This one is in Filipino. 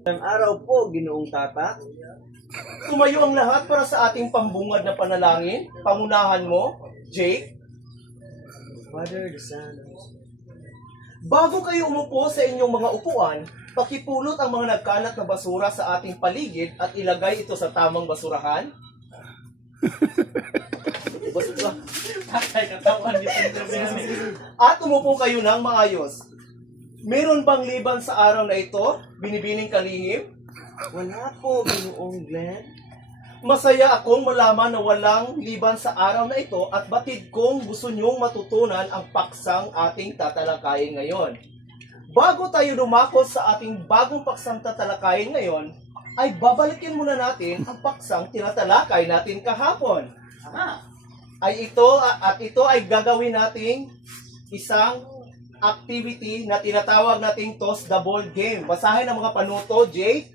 Ang araw po, Ginoong Tata. Tumayo ang lahat para sa ating pambungad na panalangin. Pangunahan mo, Jake. Father, the Son, Bago kayo umupo sa inyong mga upuan, pakipulot ang mga nagkalat na basura sa ating paligid at ilagay ito sa tamang basurahan. Basura. At umupo kayo ng maayos. Meron bang liban sa araw na ito? Binibining kalihim? Wala po, Ginoong Glenn. Masaya akong malaman na walang liban sa araw na ito at batid kong gusto niyong matutunan ang paksang ating tatalakayin ngayon. Bago tayo dumako sa ating bagong paksang tatalakayin ngayon, ay babalikin muna natin ang paksang tinatalakay natin kahapon. Ito ay gagawin nating isang activity na tinatawag nating Toss the Ball Game. Basahin ang mga panuto, Jay.